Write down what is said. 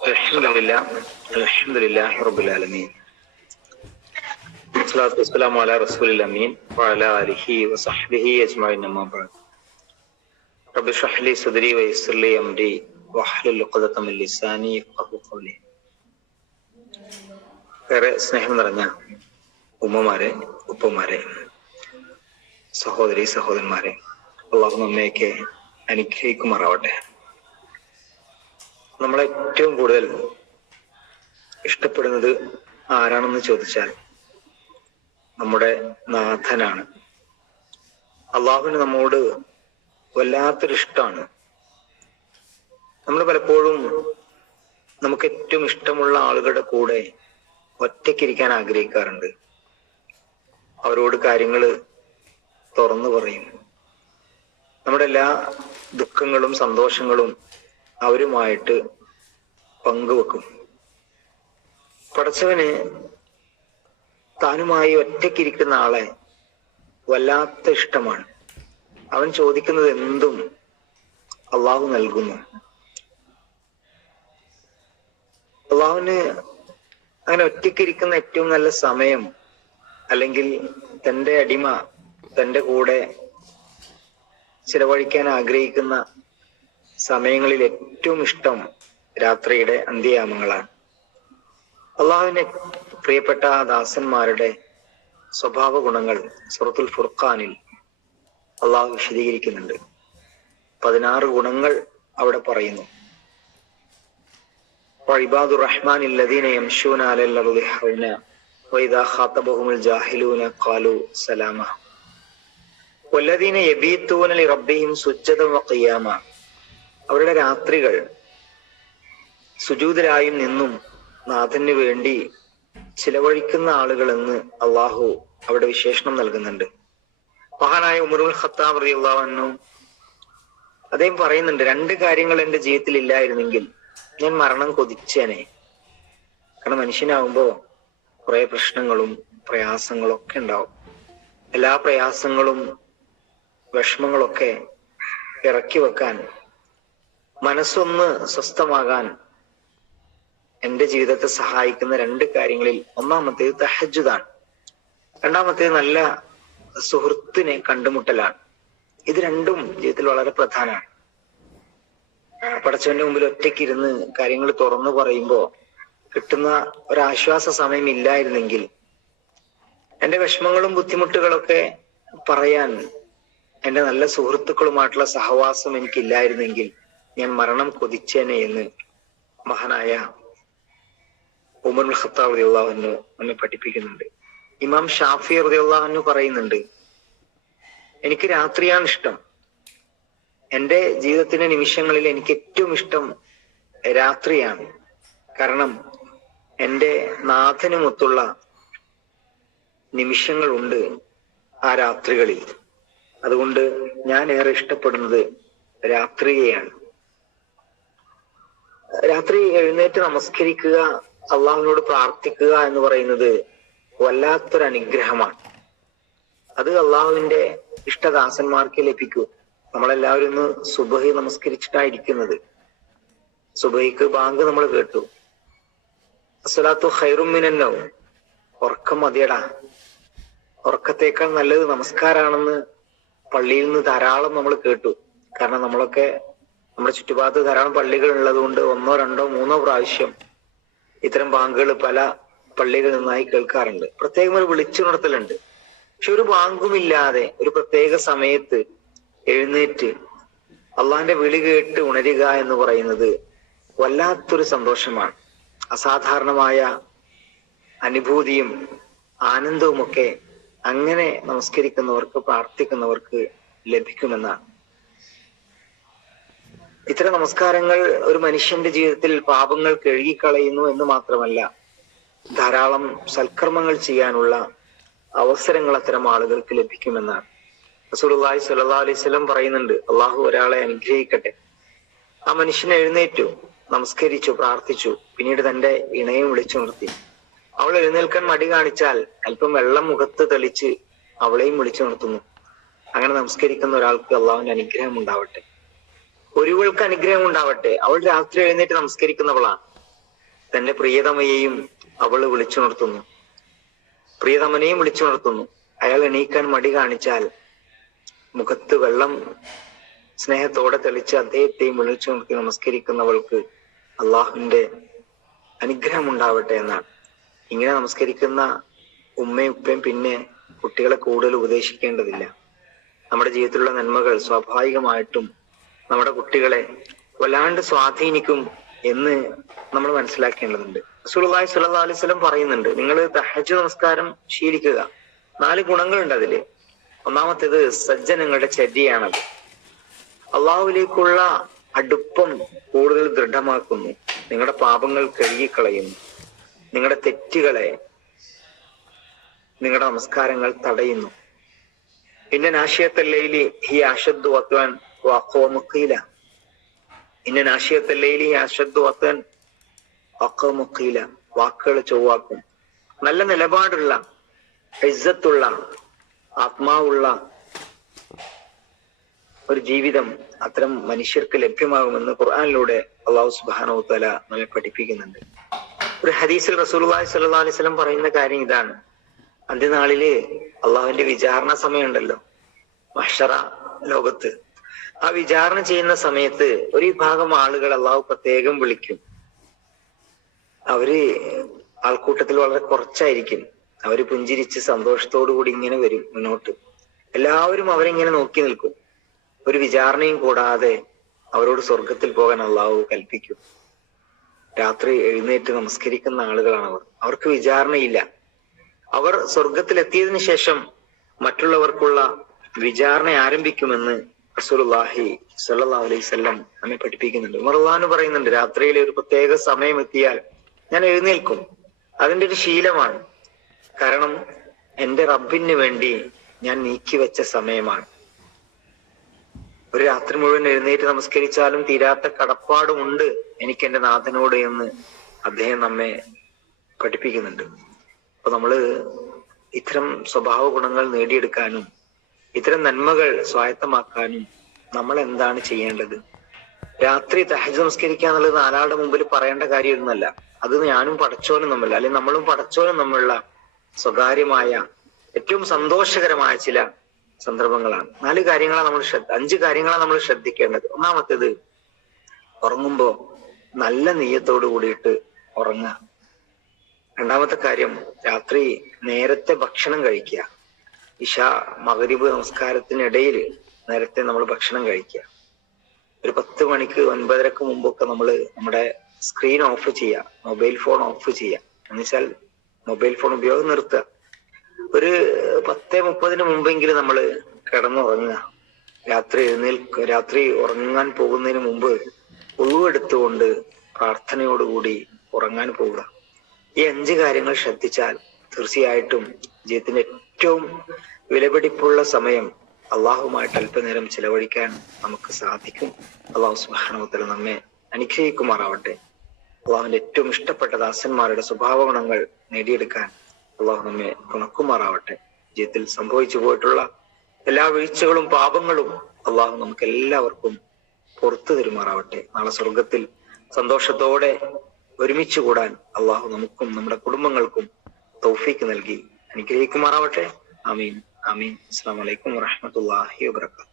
അൽഹംദുലില്ലാഹി റബ്ബിൽ ആലമീൻ. വസ്സലാത്തു വസ്സലാമു അലാ റസൂലിൽ അമീൻ വഅലാ ആലിഹി വസഹ്ബിഹി അജ്മഈൻ. അമ്മാ ബഅദ്. റബ്ബി ഇശ്റഹ് ലി സദ്രി വയസ്സിർ ലി അംരി വഹ്ലുൽ ഉഖ്ദത മിൻ ലിസാനി യഫ്ഖഹു ഖൗലി. ഏറെ സ്നേഹം നിറഞ്ഞ ഉമ്മമാരെ, ഉപ്പമാരെ, സഹോദരി സഹോദരന്മാരെ, അള്ളാഹു നമ്മയൊക്കെ അനുഗ്രഹിക്കുമാറാവട്ടെ. നമ്മളെ ഏറ്റവും കൂടുതൽ ഇഷ്ടപ്പെടുന്നത് ആരാണെന്ന് ചോദിച്ചാൽ നമ്മുടെ നാഥനാണ്. അള്ളാഹുവിന് നമ്മോട് വല്ലാത്തൊരു ഇഷ്ടമാണ്. നമ്മൾ പലപ്പോഴും നമുക്ക് ഏറ്റവും ഇഷ്ടമുള്ള ആളുകളുടെ കൂടെ ഒറ്റയ്ക്കിരിക്കാൻ ആഗ്രഹിക്കാറുണ്ട്. അവരോട് കാര്യങ്ങൾ തുറന്നു പറയും. നമ്മുടെ എല്ലാ ദുഃഖങ്ങളും സന്തോഷങ്ങളും അവരുമായിട്ട് പങ്കുവെക്കും. പടച്ചവന് താനുമായി ഒറ്റയ്ക്കിരിക്കുന്ന ആളെ വല്ലാത്ത ഇഷ്ടമാണ്. അവൻ ചോദിക്കുന്നത് എന്തും അള്ളാഹു നൽകുന്നു. അള്ളാഹുവിന് അങ്ങനെ ഒറ്റയ്ക്കിരിക്കുന്ന ഏറ്റവും നല്ല സമയം, അല്ലെങ്കിൽ തൻ്റെ അടിമ തൻ്റെ കൂടെ ചിലവഴിക്കാൻ ആഗ്രഹിക്കുന്ന സമയങ്ങളിൽ ഏറ്റവും ഇഷ്ടം രാത്രിയുടെ അന്ത്യയാമങ്ങളാണ്. അള്ളാഹുവിന് പ്രിയപ്പെട്ട ദാസന്മാരുടെ സ്വഭാവ ഗുണങ്ങൾ സൂറത്തുൽ ഫുർഖാനിൽ അള്ളാഹു വിശദീകരിക്കുന്നുണ്ട്. 16 ഗുണങ്ങൾ അവിടെ പറയുന്നു. വഇബാദുർ റഹ്മാനിൽ ലദീന യംശൂന അലൽ അർളി ഹൗന വഇദാ ഖാതബഹുമുൽ ജാഹിലൂന ഖാലൂ സലാമ വല്ലദീന യബീതൂന ലിറബ്ബിഹിം സുജ്ജദൻ വഖിയാമ. അവരുടെ രാത്രികൾ സുജൂദിലായും നിന്നും നാഥന് വേണ്ടി ചിലവഴിക്കുന്ന ആളുകൾ എന്ന് അള്ളാഹു അവിടെ വിശേഷണം നൽകുന്നുണ്ട്. മഹാനായ ഉമറുൽ ഖത്താബ് റളിയല്ലാഹു അൻഹു അദ്ദേഹം പറയുന്നുണ്ട്, 2 കാര്യങ്ങൾ എൻ്റെ ജീവിതത്തിൽ ഇല്ലായിരുന്നെങ്കിൽ ഞാൻ മരണം കൊതിച്ചേനെ. കാരണം മനുഷ്യനാവുമ്പോ കുറെ പ്രശ്നങ്ങളും പ്രയാസങ്ങളും ഒക്കെ ഉണ്ടാവും. എല്ലാ പ്രയാസങ്ങളും വിഷമങ്ങളൊക്കെ ഇറക്കി വെക്കാൻ, മനസ്സൊന്ന് സ്വസ്ഥമാകാൻ എന്റെ ജീവിതത്തെ സഹായിക്കുന്ന 2 കാര്യങ്ങളിൽ ഒന്നാമത്തേത് തഹജ്ജുദാണ്. രണ്ടാമത്തേത് നല്ല സുഹൃത്തിനെ കണ്ടുമുട്ടലാണ്. ഇത് രണ്ടും ജീവിതത്തിൽ വളരെ പ്രധാനമാണ്. പടച്ചവന്റെ മുമ്പിൽ ഒറ്റയ്ക്കിരുന്ന് കാര്യങ്ങൾ തുറന്നു പറയുമ്പോ കിട്ടുന്ന ഒരാശ്വാസ സമയം ഇല്ലായിരുന്നെങ്കിൽ, എന്റെ വിഷമങ്ങളും ബുദ്ധിമുട്ടുകളൊക്കെ പറയാൻ എന്റെ നല്ല സുഹൃത്തുക്കളുമായിട്ടുള്ള സഹവാസം എനിക്കില്ലായിരുന്നെങ്കിൽ ഞാൻ മരണം കൊതിച്ചേനെ എന്ന് മഹാനായ ഉമറുൽ ഖത്താബ് റളിയല്ലാഹു അൻഹു നമ്മെ പഠിപ്പിക്കുന്നുണ്ട്. ഇമാം ഷാഫി റളിയല്ലാഹു അൻഹു പറയുന്നുണ്ട്, എനിക്ക് രാത്രിയാണ് ഇഷ്ടം. എൻ്റെ ജീവിതത്തിന്റെ നിമിഷങ്ങളിൽ എനിക്ക് ഏറ്റവും ഇഷ്ടം രാത്രിയാണ്. കാരണം എൻ്റെ നാഥനുമൊത്തുള്ള നിമിഷങ്ങളുണ്ട് ആ രാത്രികളിൽ. അതുകൊണ്ട് ഞാൻ ഏറെ ഇഷ്ടപ്പെടുന്നത് രാത്രിയെയാണ്. രാത്രി എഴുന്നേറ്റ് നമസ്കരിക്കുക, അള്ളാഹുവിനോട് പ്രാർത്ഥിക്കുക എന്ന് പറയുന്നത് വല്ലാത്തൊരു അനുഗ്രഹമാണ്. അത് അള്ളാഹുവിന്റെ ഇഷ്ടദാസന്മാർക്ക് ലഭിക്കൂ. നമ്മളെല്ലാവരും ഇന്ന് സുബഹി നമസ്കരിച്ചിട്ടായിരിക്കുന്നത്. സുബഹിക്ക് ബാങ്ക് നമ്മൾ കേട്ടു. അസ്സലാത്തു ഖൈറും മിനൻ നൗം, ഉറക്കം മതിയടാ, ഉറക്കത്തേക്കാൾ നല്ലത് നമസ്കാരാണെന്ന് പള്ളിയിൽ നിന്ന് ധാരാളം നമ്മൾ കേട്ടു. കാരണം നമ്മളൊക്കെ നമ്മുടെ ചുറ്റുഭാഗത്ത് ധാരാളം പള്ളികൾ ഉള്ളത് കൊണ്ട് 1, 2, 3 പ്രാവശ്യം ഇത്തരം ബാങ്കുകൾ പല പള്ളികളിൽ നിന്നായി കേൾക്കാറുണ്ട്. പ്രത്യേകം ഒരു വിളിച്ചുണർത്തലുണ്ട്. പക്ഷെ ഒരു ബാങ്കുമില്ലാതെ ഒരു പ്രത്യേക സമയത്ത് എഴുന്നേറ്റ് അള്ളാഹിന്റെ വിളി കേട്ട് ഉണരുക എന്ന് പറയുന്നത് വല്ലാത്തൊരു സന്തോഷമാണ്. അസാധാരണമായ അനുഭൂതിയും ആനന്ദവുമൊക്കെ അങ്ങനെ നമസ്കരിക്കുന്നവർക്ക്, പ്രാർത്ഥിക്കുന്നവർക്ക് ലഭിക്കുമെന്നാണ്. ഇത്തരം നമസ്കാരങ്ങൾ ഒരു മനുഷ്യന്റെ ജീവിതത്തിൽ പാപങ്ങൾ കഴുകിക്കളയുന്നു എന്ന് മാത്രമല്ല, ധാരാളം സൽക്കർമ്മങ്ങൾ ചെയ്യാനുള്ള അവസരങ്ങൾ അത്തരം ആളുകൾക്ക് ലഭിക്കുമെന്നാണ്. റസൂലുള്ളാഹി സ്വല്ലല്ലാഹു അലൈഹി വസല്ലം പറയുന്നുണ്ട്, അള്ളാഹു ഒരാളെ അനുഗ്രഹിക്കട്ടെ. ആ മനുഷ്യൻ എഴുന്നേറ്റു, നമസ്കരിച്ചു, പ്രാർത്ഥിച്ചു, പിന്നീട് തന്റെ ഇണയെ വിളിച്ചു നിർത്തി. അവൾ എഴുന്നേൽക്കാൻ മടി കാണിച്ചാൽ അല്പം വെള്ളം മുഖത്ത് തെളിച്ച് അവളെയും വിളിച്ചു നിർത്തുന്നു. അങ്ങനെ നമസ്കരിക്കുന്ന ഒരാൾക്ക് അള്ളാഹുവിന്റെ അനുഗ്രഹം ഉണ്ടാവട്ടെ. ഒരുവൾക്ക് അനുഗ്രഹം ഉണ്ടാവട്ടെ. അവൾ രാത്രി എഴുന്നേറ്റ് നമസ്കരിക്കുന്നവളാണ്. തന്റെ പ്രിയതമയെയും അവള് വിളിച്ചുണർത്തുന്നു, പ്രിയതമനെയും വിളിച്ചുണർത്തുന്നു. അയാൾ എണീക്കാൻ മടി കാണിച്ചാൽ മുഖത്ത് വെള്ളം സ്നേഹത്തോടെ തെളിച്ച് അദ്ദേഹത്തെയും വിളിച്ചുണർത്തി നമസ്കരിക്കുന്നവൾക്ക് അള്ളാഹുവിന്റെ അനുഗ്രഹം ഉണ്ടാവട്ടെ എന്നാണ്. ഇങ്ങനെ നമസ്കരിക്കുന്ന ഉമ്മയും ഉപ്പയും പിന്നെ കുട്ടികളെ കൂടുതൽ ഉപദേശിക്കേണ്ടതില്ല. നമ്മുടെ ജീവിതത്തിലുള്ള നന്മകൾ സ്വാഭാവികമായിട്ടും നമ്മുടെ കുട്ടികളെ വല്ലാണ്ട് സ്വാധീനിക്കും എന്ന് നമ്മൾ മനസ്സിലാക്കേണ്ടതുണ്ട്. റസൂലുള്ളാഹി സ്വല്ലല്ലാഹു അലൈഹി വസല്ലം പറയുന്നുണ്ട്, നിങ്ങൾ തഹജ്ജുദ് നമസ്കാരം ശീലിക്കുക. 4 ഗുണങ്ങളുണ്ട് അതില്. ഒന്നാമത്തേത് സജ്ജനങ്ങളുടെ ചര്യയാണത്. അള്ളാഹുവിലേക്കുള്ള അടുപ്പം കൂടുതൽ ദൃഢമാക്കുന്നു, നിങ്ങളുടെ പാപങ്ങൾ കഴുകിക്കളയുന്നു, നിങ്ങളുടെ തെറ്റുകളെ നിങ്ങളുടെ നമസ്കാരങ്ങൾ തടയുന്നു. പിന്നെ നാശിയത്തല്ലയില് ഹി അശദ്ദു വത്വൻ വഖവമു ഖീല, ഇന്ന നാശിയത്തല്ലയില് ഹി അശദ്ദു വത്വൻ വഖവമു ഖീല, വാക്കുകൾ ചൊവ്വാക്കും. നല്ല നിലപാടുള്ള, ഇസ്സത്തുള്ള, ആത്മാവുള്ള ഒരു ജീവിതം അത്തരം മനുഷ്യർക്ക് ലഭ്യമാകുമെന്ന് ഖുർആനിലൂടെ അല്ലാഹു സുബ്ഹാനഹു വ തആല നമ്മെ പഠിപ്പിക്കുന്നുണ്ട്. ഒരു ഹദീസിൽ റസൂലുള്ളാഹി സ്വല്ലല്ലാഹു അലൈഹി വസല്ലം പറയുന്ന കാര്യം ഇതാണ്. അന്ത്യനാളില് അള്ളാഹുവിന്റെ വിചാരണ സമയമുണ്ടല്ലോ, മഹ്ശറ ലോകത്ത്. ആ വിചാരണ ചെയ്യുന്ന സമയത്ത് ഒരു വിഭാഗം ആളുകൾ അള്ളാഹു പ്രത്യേകം വിളിക്കും. അവര് ആൾക്കൂട്ടത്തിൽ വളരെ കുറച്ചായിരിക്കും. അവര് പുഞ്ചിരിച്ച് സന്തോഷത്തോടു കൂടി ഇങ്ങനെ വരും മുന്നോട്ട്. എല്ലാവരും അവരിങ്ങനെ നോക്കി നിൽക്കും. ഒരു വിചാരണയും കൂടാതെ അവരോട് സ്വർഗത്തിൽ പോകാൻ അള്ളാഹു കൽപ്പിക്കും. രാത്രി എഴുന്നേറ്റ് നമസ്കരിക്കുന്ന ആളുകളാണ് അവർ. അവർക്ക് വിചാരണയില്ല. അവർ സ്വർഗത്തിലെത്തിയതിനു ശേഷം മറ്റുള്ളവർക്കുള്ള വിചാരണ ആരംഭിക്കുമെന്ന് റസൂലുള്ളാഹി സ്വല്ലല്ലാഹു അലൈഹി വസല്ലം നമ്മെ പഠിപ്പിക്കുന്നുണ്ട്. ഉമർ റളിയല്ലാഹു അൻഹു പറയുന്നുണ്ട്, രാത്രിയിലെ ഒരു പ്രത്യേക സമയം എത്തിയാൽ ഞാൻ എഴുന്നേൽക്കും. അതിന്റെ ഒരു ശീലമാണ്. കാരണം എന്റെ റബ്ബിന് വേണ്ടി ഞാൻ നീക്കിവെച്ച സമയമാണ്. ഒരു രാത്രി മുഴുവൻ എഴുന്നേറ്റ് നമസ്കരിച്ചാലും തീരാത്ത കടപ്പാടുമുണ്ട് എനിക്ക് എന്റെ നാഥനോട് എന്ന് അദ്ദേഹം നമ്മെ പഠിപ്പിക്കുന്നുണ്ട്. അപ്പൊ നമ്മള് ഇത്തരം സ്വഭാവ ഗുണങ്ങൾ നേടിയെടുക്കാനും ഇത്തരം നന്മകൾ സ്വായത്തമാക്കാനും നമ്മൾ എന്താണ് ചെയ്യേണ്ടത്? രാത്രി തഹജ്ജുദ് നമസ്കരിക്കുക എന്നുള്ളത് 4 ആളുടെ മുമ്പിൽ പറയേണ്ട കാര്യമൊന്നുമല്ല. അത് ഞാനും പടച്ചോനും തമ്മിൽ, അല്ലെങ്കിൽ നമ്മളും പടച്ചോനും തമ്മിലുള്ള സ്വകാര്യമായ ഏറ്റവും സന്തോഷകരമായ ചില സന്ദർഭങ്ങളാണ്. 5 കാര്യങ്ങളാണ് നമ്മൾ ശ്രദ്ധിക്കേണ്ടത്. ഒന്നാമത്തേത്, ഉറങ്ങുമ്പോ നല്ല നെയ്യത്തോട് കൂടിയിട്ട് ഉറങ്ങുക. രണ്ടാമത്തെ കാര്യം, രാത്രി നേരത്തെ ഭക്ഷണം കഴിക്കുക. ഇശാ മഗ്രിബ് നമസ്കാരത്തിനിടയിൽ നേരത്തെ നമ്മൾ ഭക്ഷണം കഴിക്കുക. ഒരു 10 മണിക്ക് 9:30 മുമ്പൊക്കെ നമ്മൾ നമ്മുടെ സ്ക്രീൻ ഓഫ് ചെയ്യുക, മൊബൈൽ ഫോൺ ഓഫ് ചെയ്യുക. എന്നുവെച്ചാൽ മൊബൈൽ ഫോൺ ഉപയോഗം നിർത്തുക. ഒരു 10:30 മുമ്പെങ്കിലും നമ്മൾ കിടന്നുറങ്ങുക. രാത്രി ഉറങ്ങാൻ പോകുന്നതിന് മുമ്പ് ഉളു എടുത്തുകൊണ്ട് പ്രാർത്ഥനയോടുകൂടി ഉറങ്ങാൻ പോവുക. ഈ 5 കാര്യങ്ങൾ ശ്രദ്ധിച്ചാൽ തീർച്ചയായിട്ടും ജീവിതത്തിന്റെ ഏറ്റവും വിലപിടിപ്പുള്ള സമയം അള്ളാഹുമായിട്ട് അല്പനേരം ചിലവഴിക്കാൻ നമുക്ക് സാധിക്കും. അള്ളാഹു സുബ്ഹാനഹു വ തആല നമ്മെ അനുഗ്രഹിക്കുമാറാവട്ടെ. അള്ളാഹുവിന്റെ ഏറ്റവും ഇഷ്ടപ്പെട്ട ദാസന്മാരുടെ സ്വഭാവ ഗുണങ്ങൾ നേടിയെടുക്കാൻ അള്ളാഹു നമ്മെ തുണക്കുമാറാവട്ടെ. ജീവിതത്തിൽ സംഭവിച്ചു പോയിട്ടുള്ള എല്ലാ വീഴ്ചകളും പാപങ്ങളും അള്ളാഹു നമുക്ക് എല്ലാവർക്കും പുറത്തു തരുമാറാവട്ടെ. നാളെ സ്വർഗത്തിൽ സന്തോഷത്തോടെ ഒരുമിച്ച് കൂടാൻ അള്ളാഹു നമുക്കും നമ്മുടെ കുടുംബങ്ങൾക്കും തൗഫീക്ക് നൽകി അനുഗ്രഹിക്കുമാറാവട്ടെ. ആമീൻ ആമീൻ. അസ്സലാമു അലൈക്കും വറഹ്മത്തുള്ളാഹി വബറകാതുഹു.